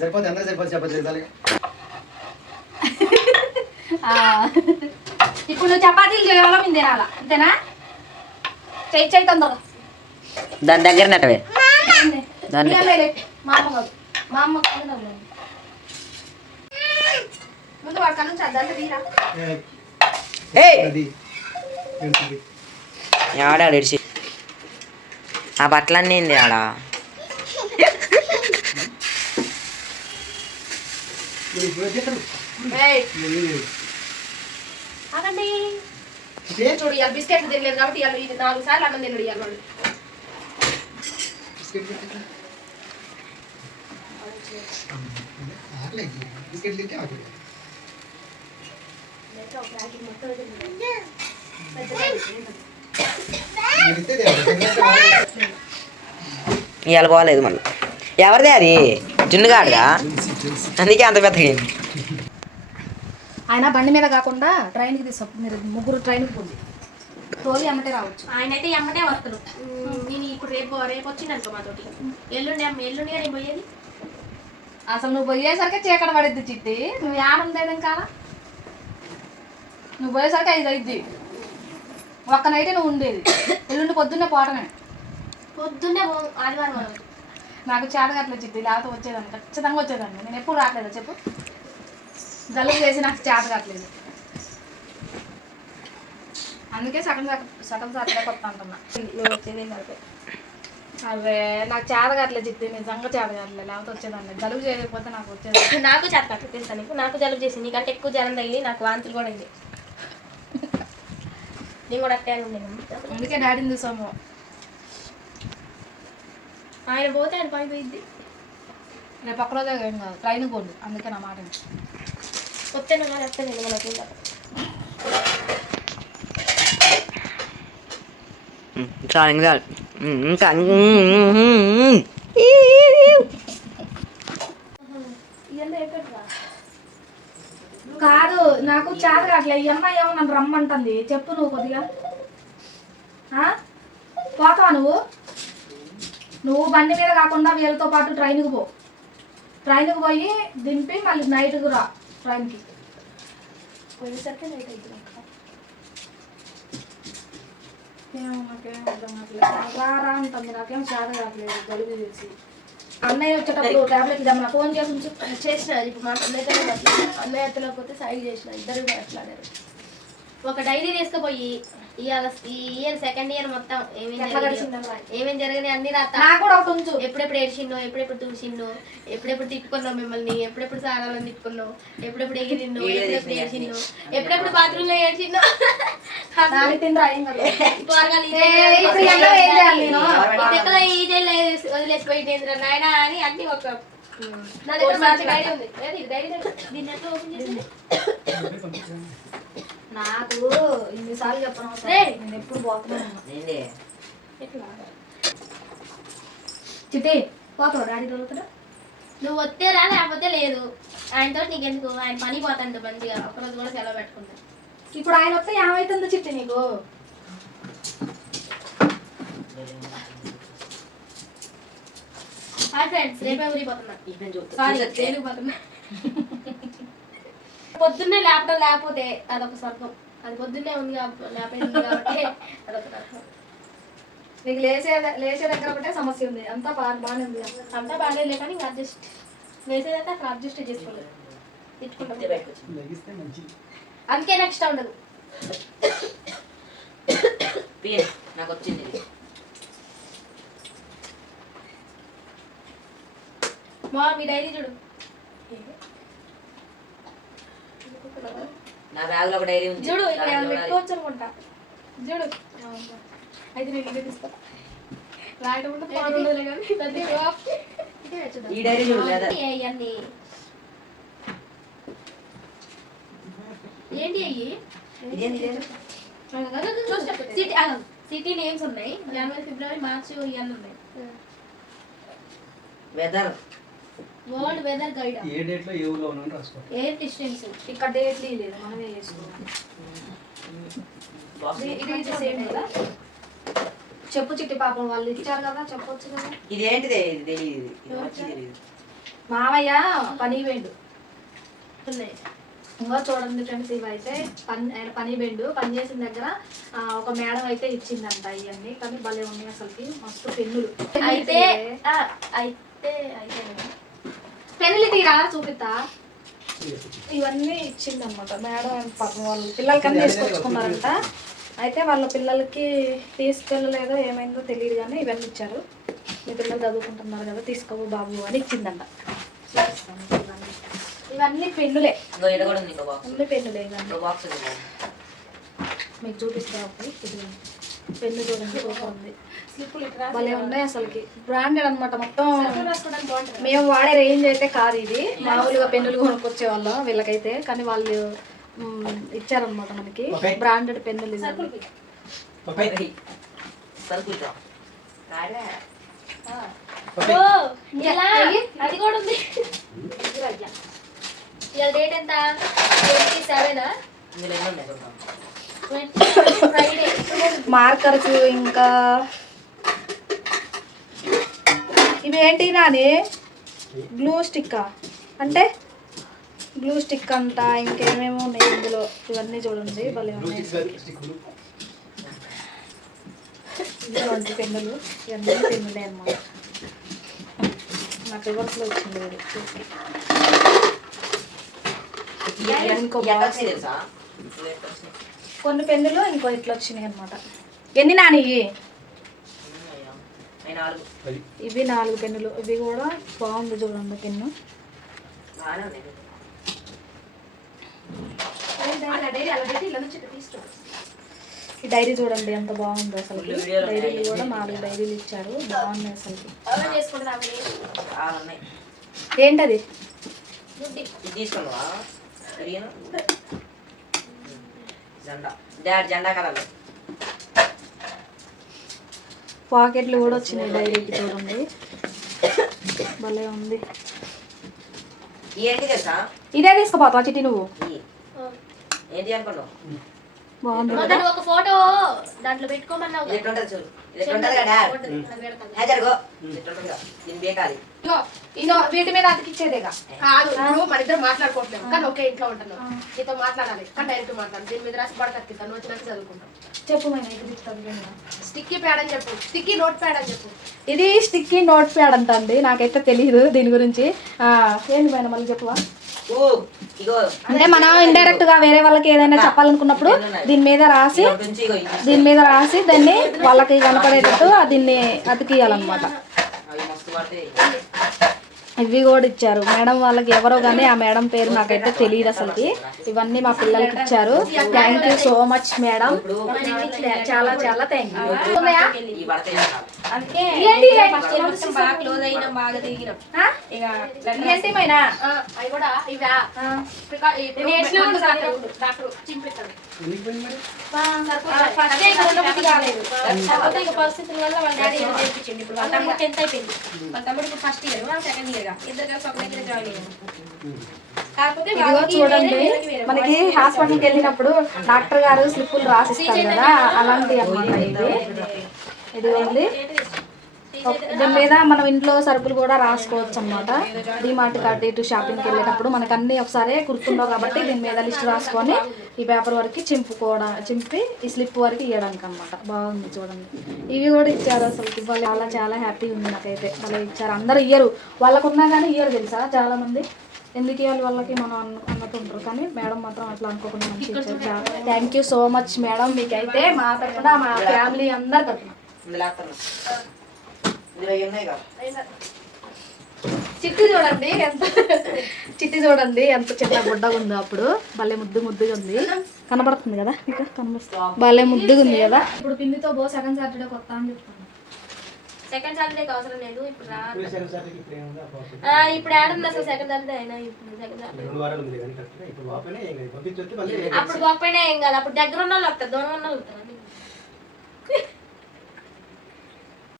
సరిపోతే అందరూ సరిపోతే చపాతీ చేయాలి. ఇప్పుడు నువ్వు చపాతీలు చేయాలో మేము తినాలా అంతేనా? చేయి తొందరగా దాని దగ్గర నటవే మా అమ్మ కాదు మా అమ్మ ముందు వాడు కన్ను చద్దంటే తీరా ఆడాడు ఇడిచి ఆ బట్టలన్నీ ఏంది ఆడ అదండి చూడు ఇవాళ బిస్కెట్లు తినలేదు కాబట్టి ఇవాళ ఇది 4 సార్లు అన్నం తినడు ఇవాళ వాడు. ఇవాళ పోలేదు మళ్ళీ ఎవరిదే అది జున్నుగాడుగా అందుకే అంత పెద్దగా ఆయన బండి మీద కాకుండా ట్రైన్కి తీసు మీరు ముగ్గురు ట్రైన్కి పోండి రోజు ఎమ్మటే రావచ్చు. ఆయన అయితే ఎమ్మటే వస్తారు. నేను ఇప్పుడు రేపు వచ్చిందనుకో మాతోటి ఎల్లుండి నేను పోయేది. అసలు నువ్వు పోయేసరికి చీకటి పడిద్ది చిట్టి. నువ్వు ఏడుందేదం కాదా? నువ్వు పోయేసరికి 5 అయిద్ది. ఒక్క నైటే నువ్వు ఉండేది. ఎల్లుండి పొద్దున్నే పోవటమే. పొద్దున్నే ఆదివారం నాకు చేతగట్లేదు చిట్టి. లేకపోతే వచ్చేదాన్ని, ఖచ్చితంగా వచ్చేదాన్ని. నేను ఎప్పుడు రావట్లేదా చెప్పు? జలుబు చేసి నాకు చేతగట్లేదు. అందుకే సగం సాటలే కొత్త అంటున్నా. నువ్వు వచ్చేది నాకు అదే నాకు చేతగట్లేదు చిట్టి. నిజంగా చేతగట్లేదు. లేకపోతే వచ్చేదాన్ని. జలుబు చేయకపోతే నాకు వచ్చేది. నాకు చేతగట్లేదు తెలుసా నీకు? నాకు జలుబు చేసి నీకంటే ఎక్కువ జ్వరం తగిలి నాకు వాంతులు కూడా అయింది. నేను కూడా అట్టే అందుకే డాడీని చూసాము. ఆయన పోతే ఆయన పని పోయిద్ది. రేపు ఒక్కరోజే ఏం కాదు ట్రైన్ పోండి. అందుకే నా మాట వస్తే నేను వస్తాను. నేను మనకి ఇంకా కాదు నాకు చేతగట్లేదు. ఈ అమ్మాయి ఏమో నన్ను రమ్మంటుంది. చెప్పు నువ్వు కొద్దిగా. పోతావా నువ్వు బండి మీద కాకుండా వీళ్ళతో పాటు ట్రైన్కి పో. ట్రైన్కి పోయి దింపి మళ్ళీ నైట్కి రా. ట్రైన్కి పోయేసరికి నైట్ అవుతుంది. ఏమో నాకేం అర్థం కావట్లేదు. రా అంటుంది. నాకేం చేతగట్లేదు జలుబు చేసి. అన్నయ్య వచ్చేటప్పుడు టాబ్లెట్ దమ్మా ఫోన్ చేసి చేసిన ఇప్పుడు మా అన్నయ్య ఎత్తలేకపోతే సైడ్ చేసిన. ఇద్దరు మాట్లాడారు. ఒక డైరీ తీసుకుపోయి ఇవాళ ఈ ఇయర్ సెకండ్ ఇయర్ మొత్తం ఏమేమి జరిగినాయి అన్ని రాత్తా. ఎప్పుడెప్పుడు ఏడ్చిందో, ఎప్పుడెప్పుడు చూసిందో, ఎప్పుడెప్పుడు తిట్టుకున్నావు మిమ్మల్ని, ఎప్పుడెప్పుడు సాగాలని తిట్టుకున్నావు, ఎప్పుడెప్పుడు ఎగిరిందో, ఎప్పుడెప్పుడు ఏడ్చిందో, ఎప్పుడెప్పుడు బాత్రూమ్ లో ఏడ్చిందో, వదిలేసిపోయింది నాయన అని అన్ని ఒక నా దగ్గర మంచి డైరీ ఉంది. దీన్ని ఎట్లా ఓపెన్ చేసింది? నాకు ఇన్నిసార్లు చెప్పను. నేను ఎప్పుడు పోతున్నాను. చిట్టి పోతావు డాడీ దొరుకుతాడా? నువ్వు వస్తే రా, లేకపోతే లేదు. ఆయనతో నీకెందుకు? ఆయన పని పోతాడు మంచిగా. ఒక్కరోజు కూడా సెలవు పెట్టుకుంటా. ఇప్పుడు ఆయన వస్తే ఏమైతుందో చిట్టి నీకు? హాయ్ ఫ్రెండ్స్, రేపే ఊరిపోతున్నా. పోతున్నా. పొద్దున్నే ల్యాప్టాప్ లేకపోతే అదొక స్వర్గం. అది పొద్దున్నే ఉంది కాబట్టి అదొక స్వర్గం. నీకు లేచే దగ్గర ఒకటే సమస్య ఉంది. అంతా బాగానే ఉంది. అంతా బాగాలేదు కానీ ఇంకా అడ్జస్ట్ వేసేదైతే అక్కడ అడ్జస్ట్ చేసుకోలేదు. తిట్టుకుంటాం. అందుకే నెక్స్ట్ ఉండదు. నాకు వచ్చింది. మా మీ డైరీ చూడు. నా బ్యాగ్ లో ఒక డైరీ ఉంది. చూడు ఇక్కడ ఏమైనా పెట్టుకోవచ్చు అనుకుంటా. చూడు అయితే నేను ఇదే తీస్తా. రాయడం ఉంటే ఈ డైరీ చూడు. ఇవన్నీ ఏంటి అయ్యి? సిటీ నేమ్స్ ఉన్నాయి. జనవరి, ఫిబ్రవరి, మార్చి ఇవన్నీ ఉన్నాయి. Weather world weather guide. ఏ డేట్ లో ఏ ఊర్లో ఉన్నాను రాసుకో. ఎయిర్ డిస్టెన్స్ ఇక్కడ డేట్లు లేదు, మనమే చేసుకోవాలి. చెప్పు చిట్టి పాపం వాళ్ళు ఇచ్చారు కదా చెప్పొచ్చు కదా. ఇది ఏంటిదే ఇది తెలియదు ఇది వచ్చి తెలియదు. మామయ్య పని వేండు ఉన్నాయి. ఇంకా చూడండి ఫ్రెండ్స్, ఇవైతే ఆయన పని బెండు పని చేసిన దగ్గర ఒక మేడం అయితే ఇచ్చిందంట ఇవన్నీ. కానీ భలే ఉన్నాయి అసలుకి, మస్తు పెన్నులు. అయితే అయితే అయితే పెన్నులు తీరా చూపిస్తా. ఇవన్నీ ఇచ్చిందనమాట మేడం. పాపం వాళ్ళు పిల్లలకన్నా తీసుకొచ్చుకున్నారంట. అయితే వాళ్ళ పిల్లలకి తీసుకెళ్ళలేదో ఏమైందో తెలియదు కానీ ఇవన్నీ ఇచ్చారు. మీ పిల్లలు చదువుకుంటున్నారు కదా తీసుకోవు బాబు అని ఇచ్చిందంట. ఇవన్నీ పెన్నులే, ఇంకో ఈడ కూడా ఉంది ఇంకో బాక్స్. అన్ని పెన్నులే ఇవన్నీ. ఇంకో బాక్స్ ఉంది. మీకు చూపిస్తా ఒకటి. ఇది పెన్ను చూడండి సూపర్ ఉంది. స్లిప్పులు భలే ఉన్నాయి అసలుకి, బ్రాండెడ్ అనమాట మొత్తం. రాసుకోవడానికి బాగుంటుంది. మేము వాడే రేంజ్ అయితే కాదు ఇది, మామూలుగా పెన్నులు కొనుక్కొచ్చే వాళ్ళం వీళ్ళకైతే. కానీ వాళ్ళు ఇచ్చారనమాట మనకి బ్రాండెడ్ పెన్నులు. సరుకులు రా. ఓ, ఇలా అది కూడా ఉంది. ఇవాళ డేట్ ఎంత? 27 ఇందులో ఎన్ని ఉన్నాయి చూద్దాం. ఫ్రైడే. మార్కర్స్ ఇంకా ఇవి ఏంటి నాని గ్లూ స్టిక్ అంటే గ్లూ స్టిక్ అంట ఇంకేమేమో ఉన్నాయి ఇందులో. ఇవన్నీ చూడండి భలే ఉన్నాయి. ఇటువంటి పెన్నులు ఇవన్నీ పెన్నులే అన్నమాట. నాకు రివర్స్లో వచ్చింది ఇది చూసి. ఇంకో బాక్స్. తెలుసా కొన్ని పెన్నులు ఇంకో ఇట్లా వచ్చినాయి అనమాట. ఎన్ని నాని? ఇవి 4 పెన్నులు. ఇవి కూడా బాగుంది చూడండి పెన్ను. ఈ డైరీ చూడండి ఎంత బాగుందో అసలు. డైరీలు కూడా 4 డైరీలు ఇచ్చారు, బాగున్నాయి అసలు. ఏంటది? జెండా కలర్ పాకెట్లు కూడా వచ్చినాయి డైరీకి చూడండి, భలే ఉంది. ఏంటి తెలుసా? ఇదే తీసుకుపోతావా చిట్టి నువ్వు? ఏంటి అనుకున్నావు? బాగుంది. మొదలు ఒక ఫోటో దాంట్లో పెట్టుకోమన్నావు. ఇది ఎట్లుంటది చూడు. ఇది ఎట్లుంటది కదా జరుగు. ఎట్లుంటదిగా దీన్ని బేకాలి. ఇదో వీటి మీద అతికిచ్చేదేగా కాదు. ఇప్పుడు మన ఇద్దరు మాట్లాడుకోవట్లేదు కానీ ఒకే ఇంట్లో ఉంటున్నాం. నీతో మాట్లాడాలి కానీ డైరెక్ట్ మాట్లాడు. దీని మీద రాసి పడకత్తిస్తాను, నువ్వు వచ్చినాక చదువుకుంటాం. చెప్పు మేము ఇది చెప్తాను. స్టిక్కీ ప్యాడ్ అని చెప్పు, స్టిక్కీ నోట్ ప్యాడ్ అని చెప్పు. ఇది స్టిక్కీ నోట్ ప్యాడ్ అంట అండి, నాకైతే తెలియదు దీని గురించి. ఏంటి పైన మళ్ళీ చెప్పువా? అంటే మనం ఇండైరెక్ట్ గా వేరే వాళ్ళకి ఏదైనా చెప్పాలనుకున్నప్పుడు దీని మీద రాసి దాన్ని వాళ్ళకి కనపడేటట్టు దీన్ని అతికియాలన్నమాట. ఇవి కూడా ఇచ్చారు మేడం వాళ్ళకి, ఎవరో కానీ ఆ మేడం పేరు నాకైతే తెలియదు అసలుకి. ఇవన్నీ మా పిల్లలకి ఇచ్చారు. Thank you so much madam, చాలా చాలా థ్యాంక్ యూ. అవి కూడా ఇవా పరిస్థితుల వల్ల వాళ్ళ డాడీ నేర్పించండి. ఇప్పుడు వాళ్ళ తమ్ముడు 10th అయిపోయింది, వాళ్ళ తమ్ముడు ఇప్పుడు ఫస్ట్ ఇయర్, వాళ్ళ సెకండ్ ఇయర్. ఇద్దరు కలిసి ఒక దగ్గర జాయిన్ అయ్యారు. కాకపోతే ఇదిగో చూడండి, మనకి హాస్పిటల్కి వెళ్ళినప్పుడు డాక్టర్ గారు స్లిప్పులు రాసిస్తారు కదా, అలాంటివి అన్నమాట ఇవి. ఇదిగోండి, దీని మీద మనం ఇంట్లో సరుకులు కూడా రాసుకోవచ్చు అనమాట. డిమార్ట్ అటు ఇటు షాపింగ్కి వెళ్ళేటప్పుడు మనకు అన్ని ఒకసారి గుర్తుండవు కాబట్టి దీని మీద లిస్ట్ రాసుకొని ఈ పేపర్ వరకు చింపి ఈ స్లిప్ వరకు ఇవ్వడానికి అనమాట. బాగుంది చూడండి. ఇవి కూడా ఇచ్చారు అసలు, చాలా చాలా హ్యాపీ ఉంది నాకైతే. అలా ఇచ్చారు, అందరు ఇయ్యరు, వాళ్ళకున్నా కానీ ఇయ్యరు తెలుసా చాలా మంది. ఎందుకు ఇవ్వాలి వాళ్ళకి మనం అన్నట్టు ఉంటారు, కానీ మేడం మాత్రం అట్లా అనుకోకుండా మంచి ఇచ్చారు. Thank you so much madam, మీకైతే మా తరఫున మా ఫ్యామిలీ అందరి తరఫున. చిట్టి చూడండి ఎంత చిన్న గుడ్డగా ఉందో, అప్పుడు భలే ముద్దుగా ఉంది. కనబడుతుంది కదా మీకు? కనిపిస్తుంది, భలే ముద్దుగా ఉంది కదా. ఇప్పుడు పిన్నితో సెకండ్ సాటర్డే కొత్త అని చెప్తాను. సెకండ్ సాటర్డేకి అవసరం లేదు. ఇప్పుడు ఇప్పుడు ఆడుంది అసలు సెకండ్ సాటర్డే అయినా. ఇప్పుడు సెకండ్ సాటర్డే అప్పుడు పోకపోయినా ఏం కాదు. అప్పుడు దగ్గర ఉన్న వాళ్ళు వస్తారు, దూరం ఉన్న వాళ్ళు వస్తారు.